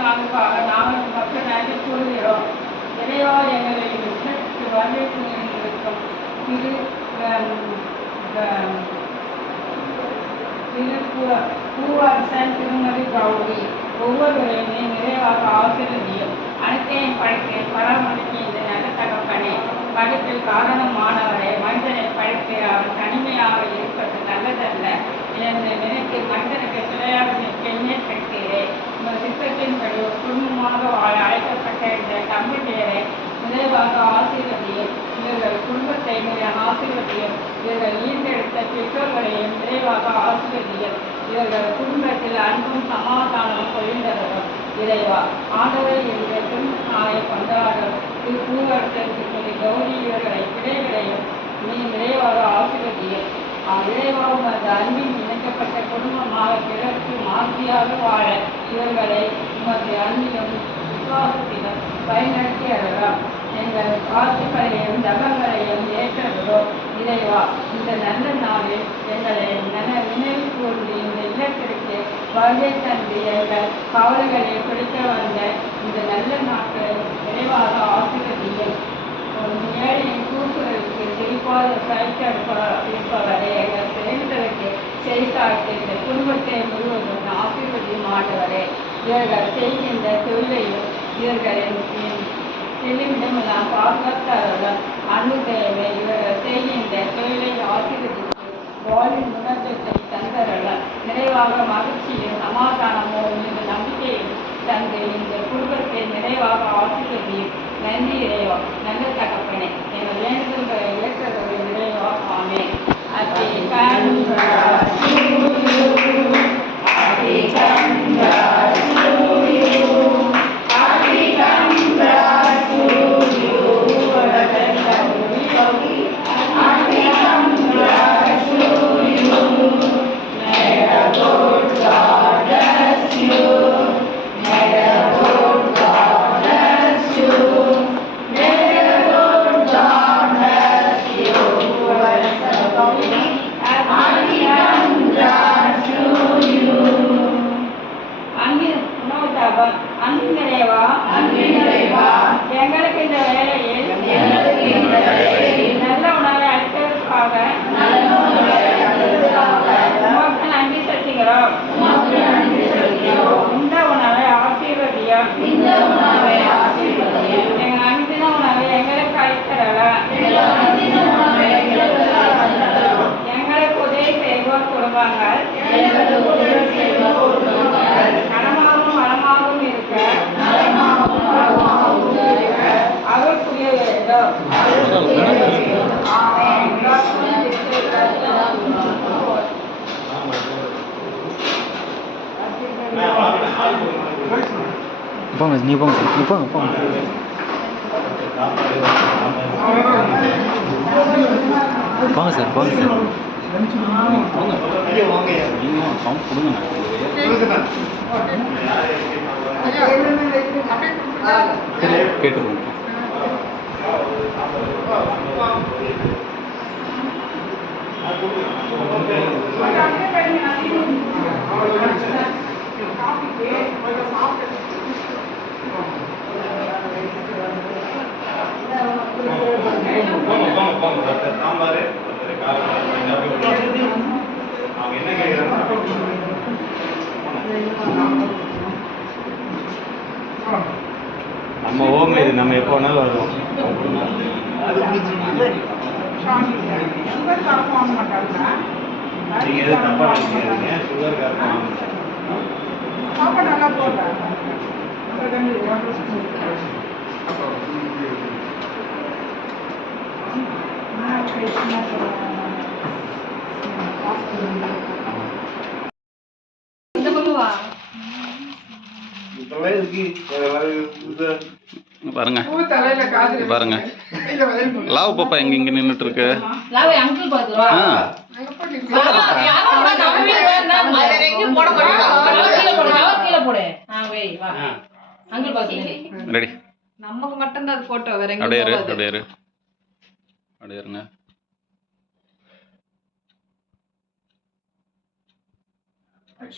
நாளுக்காக நாங்கள் மக்கள் நன்றி கூறுகிறோம். இறைவா, எங்களை இல்லத்துக்கு வரவேற்று இருக்கும் பூவரசன் திருமதி கௌரி ஒவ்வொருவரையுமே நிறைவாக ஆசிரியர் அனைத்தையும் படைத்து பராமரிக்க இந்த நல்ல தகப்பனே, படிப்பில் காரணமானவரை மனிதனை படைத்து அவர் தனிமையாக இருப்பது நல்லதல்ல என்று நினைத்து மனிதனுக்கு சிலையாக நிற்கமே கிடைக்கிறேன். உங்கள் திட்டத்தின்படி ஒரு குடும்பமாக வாழ அழைக்கப்பட்ட இந்த தம்பதியரை நிறைவாக ஆசீர்வதியும். இவர்கள் குடும்பத்தை ஆசீர்வதியும். இவர்கள் ஈர்த்தெடுத்த பெற்றோர்களையும் நிறைவாக ஆசீர்வதியும். இவர்கள் குடும்பத்தில் அன்பும் சமாதானமும் பொழிந்தவரும் இறைவா. ஆண்டவர் என்றும் நாளை கொண்டாடும் பூவரசன் திருமதி கௌரி இவர்களை பிள்ளைகளையும் நீ நிறைவாக ஆசீர்வதியும். இறைவாவும் அந்த அன்பின் இணைக்கப்பட்ட குடும்பமாக பிறருக்கு மாதிரியாக வாழ இவர்களை உமது அன்பிலும் விசுவாசத்திலும் பயன்படுத்தி அழலாம். எங்கள் வாழ்த்துக்களையும் ஜபங்களையும் ஏற்றவரோ இறைவா, இந்த நல்ல நாளில் எங்களை நினைவு கூர்ந்து இந்த இல்லத்திற்கு வருகை தந்து எங்கள் கவலைகளை பிடிக்க வந்த இந்த நல்ல நாட்கள் விரைவாக ஆசீர்வதியும். ஏழையின் கூட்டுகளுக்கு செழிப்பாக இருப்பவரை எங்கள் சிறந்ததற்கு செழித்தாழ்த்து இந்த குடும்பத்தை முழுவதும் ஆசீர்வதியும் ஆண்டவரே. இவர்கள் செய்கின்ற தொழிலையும் இவர்களின் செல்லுமிடமெல்லாம் பாதுகாத்தாளர்கள் அன்பு தேவை. இவர்கள் செய்கின்ற தொழிலை ஆசீர்வதித்து வாழ்வின் முன்னேற்றத்தை தந்தவர்கள் நிறைவாக மகிழ்ச்சியும் சமாதானமும் இந்த நம்பிக்கையும் தந்து இந்த குடும்பத்தை நிறைவாக ஆசீர்வதியும். நன்றி இறைவா, நல்ல தகப்பனே. எங்கள் வேண்டுதல்களை ஏற்றவர்களை நிறைவா. ஆமே. எங்களுக்கு இந்த வேலையில் நல்ல உணவை அளித்ததற்காக உமக்கு நன்றி செலுத்துகிறோம். இந்த உணவை ஆசீர்வதியும். எங்கள் அன்பின உணவை எங்களுக்கு அளித்தரலாம். எங்களுக்கு உதவி செய்வோர் குடும்பங்கள் நலமாகவும் வளமாகவும் இருக்க அவர் புரிய வேண்டும். போங்க, நீ போங்க, நீ போங்க, போங்க. போங்க சார், போங்க சார். போங்க, நீங்கள் பம்ப் கொடுங்க. கேட்டுருவோம். நம்ம ஓம் இது நம்ம எப்போ வேணாலும் வருவோம். நீங்கள் எதுவும் தப்பாக நினைக்கிறீங்க? சுகர் காரணம் நல்லா போடுறேன். பாருங்க, பாருங்க. லாவ் பாப்பா எங்க இங்க நின்றுட்டு இருக்கு. ரெடி. நமக்கு மட்டும் தான் போட்டோ. வேற எங்க அப்படியே போகாது. அப்படியே அப்படியே இருங்க.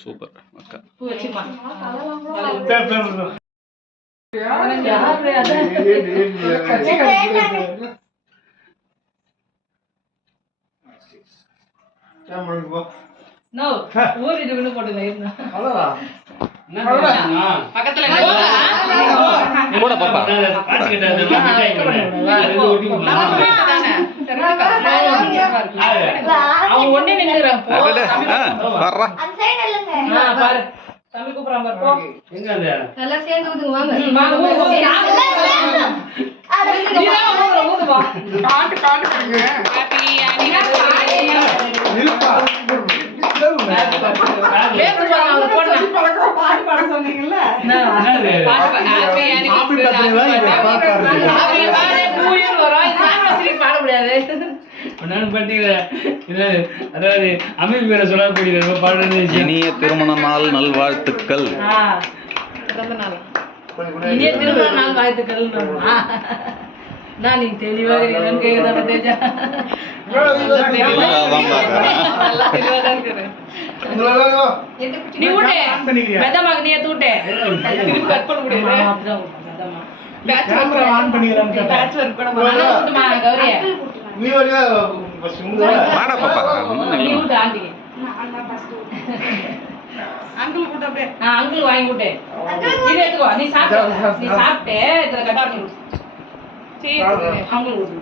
சூப்பர் அக்கா. பூ வச்சுமா நோ ஊரிட்டு விண்ணு போட்டுல இருந்தா பக்கத்துல கூட பாப்பா. அவன் ஒண்ணே நின்னுறான் போ அடடே, வர்றா. பாரு தம்பி கூப்பிடுறான் பாரு போ எல்லாம் சேர்ந்து ஊதுங்க வாங்க. வாங்க ஊதுவா பாட்டு பாட சொன்னீங்கல்ல பாட முடியாது அமீர் பேரை சொல்லக்கூடிய இனிய திருமண நாள் நல்வாழ்த்துக்கள். இனிய திருமண நாள் வாழ்த்துக்கள் நான் நீங்க தெளிவா கேக்குதான் தெரிஞ்சா நீ ஊட்டே மெதமாக நீ தூட்டே கட் பண்ண முடியாது கேமரா ஆன் பண்ணிக்கிறேன் பேட்ச் ஒர்க் கூட பண்ணலாமா கௌரியா நீ வரியா வாடா பாப்பா. நீ ஊட்டு ஆண்டி அங்கிள் கூட அப்படியே அங்கிள் வாங்கி விட்டு இது எடுத்துக்கோ நீ சாப்பிட்டு இதுல கட் பண்ணி அங்கிள் ஊட்டு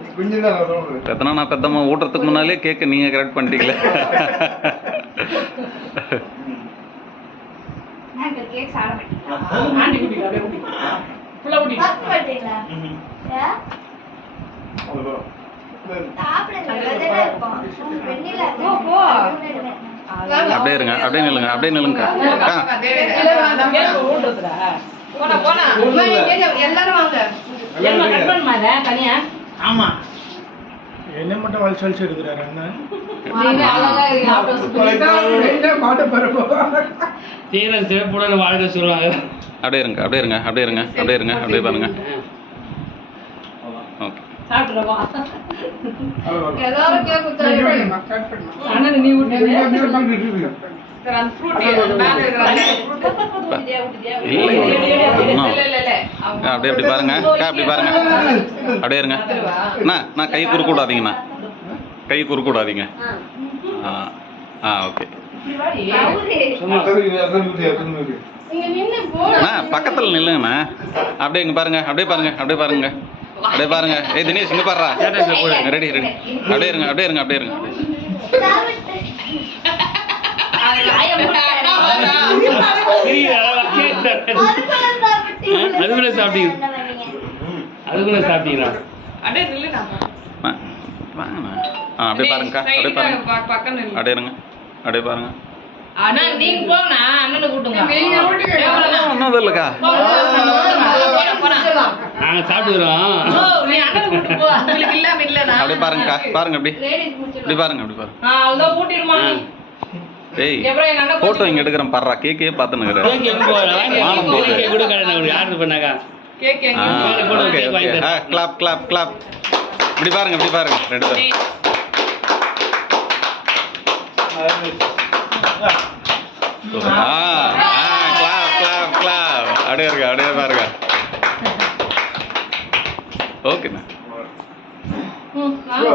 பெத்தனா நான் பெத்தம்மா ஊட்டுறதுக்கு முன்னாலே கேக்க நீங்க கரெக்ட் பண்ணிட்டீங்களே. கேக் சாப்பிட மாட்டீங்களா? ஆண்டி குட்டி அப்படியே குட்டி ஃபுல்லா குட்டி பத்து மாட்டீங்களா? சாப்பிடுங்க வெள்ளை இருக்கும். வெண்ணிலா போ. அப்படியே இருங்க, அப்படியே நில்லுங்க, அப்படியே நில்லுங்க அக்கா. ஊட்டுறதுடா போனா போனா எல்லாரும் வாங்க. எல்லாம் கட் பண்ணுமா இதை தனியா ஆமா என்ன மட்டும் வலிச்சு வலிச்சு எடுக்கிறாரு அண்ணன் நீங்க அழகா இருக்கீங்க மாட்ட பரப்போ தீரன் சிறப்புடன் வாழ்க்கை சொல்லுவாங்க. அப்படியே இருங்க, அப்படியே இருங்க, அப்படியே இருங்க, அப்படியே இருங்க, அப்படியே பாருங்க. ஓகே. சாப்பிடுறவா எல்லாரும் கேக் குத்தாங்க. அண்ணன் நீ ஊட்டு அந்த ஃப்ரூட் அந்த மேல இருக்கிற இல்லை அப்படியே அப்படி பாருங்க அக்கா, அப்படி பாருங்க, அப்படியே இருங்க. அண்ணா நான் கை குறுக்க விடாதீங்கண்ணா, கை குறுக்க விடாதீங்க. ஓகே. நீங்க நின்னு போ. அண்ணா பக்கத்தில் நில்லுங்கண்ணா. அப்படியே இங்கே பாருங்க, அப்படியே பாருங்க, அப்படியே பாருங்க, அப்படியே பாருங்க. ஏய் தினேஷ் இங்கே பாருடா. Ready ready. அப்படியே இருங்க, அப்படியே இருங்க, அப்படியே இருங்க. அதுக்குள்ள சாப்பிட்டீங்க, அதுக்குள்ள சாப்பிட்டீங்களா? அப்படியே நில்லுடா வாங்கண்ணா. அப்படியே பாருங்கக்கா, அப்படியே பாருங்க, பக்கம் அப்படியே இருங்க, அப்படியே பாருங்க. அண்ணா நீங்க போங்கண்ணா அண்ணனை கூட்டுங்க ஒன்றும் இல்லைக்கா. நாங்க சாப்பிட்டுக்கிறோம். நீ அண்ணனை கூட்டு போ உங்களுக்கு இல்லாம இல்லனா அப்படியே பாருங்கக்கா, பாருங்க அப்படி, லேடிஸ் முடிச்சு. இப்படி பாருங்க, அப்படி பாருங்க. அவ்வளோ கூட்டிடுமா ஏய் எப்பறம் எங்க அண்ணன் போட்டோ இங்கே எடுக்கிறேன் பாடுறா, கேக்கே பார்த்துன்னு. கேக் எங்க போறோம்? கேக் கூட கடை ஆர்டர் பண்ணாக்கா. கேக் எங்க okay okay. Clap clap clap. இப்படி பாருங்க, இப்படி பாருங்க ரெண்டு பேரும். Clap clap clap. அப்படியே இருக்க, அப்படியே பாருங்க. ஓகேண்ணா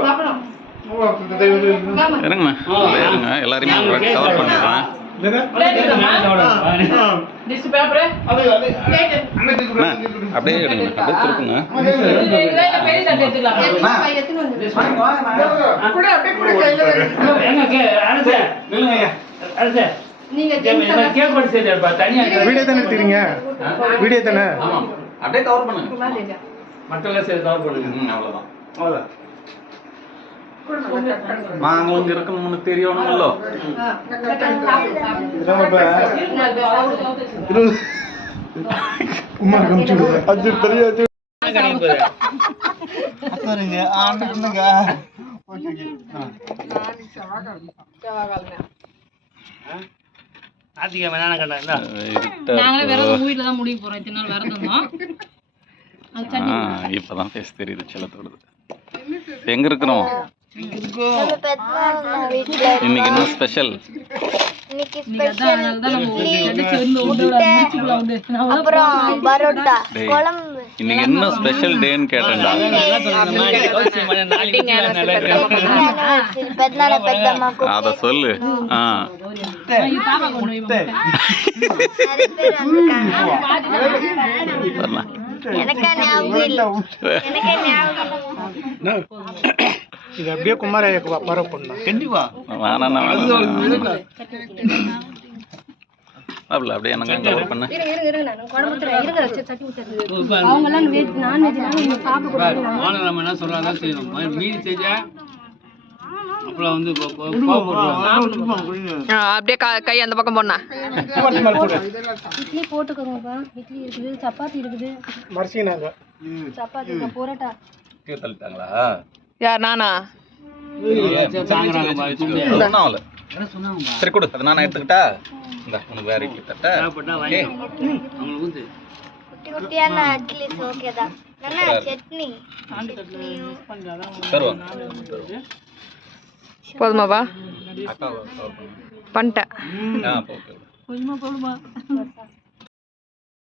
சாப்பிடணும். இருங்கண்ணா, அப்படியே இருங்க, எல்லாரையுமே கவர் பண்ணிடுறேன். டிஷ் பேப்பர் அண்ணா அப்படியே எடுங்க, அப்படியே திருப்புங்க. பெரிய தட்டு எடுத்துக்கலாம் எத்தனை வந்து? கூட அப்படியே கூட கையில நீங்க ஜென்ஸ் எல்லாம் கேக் போட்டு சேர்த்து தனியா வீடியோ தானே எடுத்துறீங்க? வீடியோ தானே? ஆமாம், அப்படியே கவர் பண்ணுங்க. மற்றவங்க சேர்த்து கவர் பண்ணுங்க. அவ்வளோதான், அவ்வளோதான். நாங்களும் இருக்கணும்னு தெரியணும்ல. அது தெரியாது. ஞாயிற்றுக்கிழமை நானே கண்டா. நாங்களே விரதம் வீட்டில் தான் முடிக்க போகிறோம். இத்தனை நாள் விரதம் தான். இப்போதான் ஃபேஸ் தெரியுது செல்லத்தோடது. எங்க இருக்கிறோம் இன்னைக்கு? என்ன ஸ்பெஷல்? இன்னைக்கு இன்னைக்கு அதான் ஸ்பெஷல் அதனால தான் நம்ம இட்லி கிடைச்சு வந்து உண்டோட முடிச்சுக்கலாம் வந்து அப்புறம் பரோட்டா டேய். குழம்பு இன்னைக்கு என்ன ஸ்பெஷல் டேன்னு கேட்டேன்டா பெருநாள பெத்தம்மா அத சொல்லு ஆ பாப்பா கொண்டு போய் நிறைய பேர் வந்திருக்காங்க வரலாம் எனக்கா ஞாபகம் இல்ல எனக்கே ஞாபகம் இல்ல இது அப்படியே குமாரையா பரவ பண்ணலாம் கண்டிப்பா வேணாண்ணா அப்படியே என்னங்க ஒர்க் பண்ண இருங்க நான் குழம்பு தரேன் இருங்க சட்டி ஊத்துறது அவங்க எல்லாம் நான்வெஜ் நீங்க சாப்பிட கூடாது ஓனர் நம்ம என்ன சொல்றாங்க செய்யணும் மீதி செஞ்சா அப்புறம் வந்து கோவப்படுவாங்க. அப்படியே கை அந்த பக்கம் போனா இட்லி போட்டுக்கோங்கப்பா இட்லி இருக்குது சப்பாத்தி இருக்குது மரிசினாங்க சப்பாத்தி இருக்கா பரோட்டா கீழே தள்ளிட்டாங்களா யார் நானா தாங்குறாங்க ஒன்றும் ஆகல சரி கொடு அதை நான் எடுத்துக்கிட்டா இந்த உனக்கு வேற இட்லி தட்ட தேவைப்பட்டா வாங்கி அவங்களுக்கு வந்து குட்டி குட்டியான அட்லீஸ்ட் ஓகே தான் நல்லா சட்னி தருவாங்க போதுமாப்பா அக்கா பண்ணிட்டேன் ஆ ஓகே கொஞ்சமா போடுமா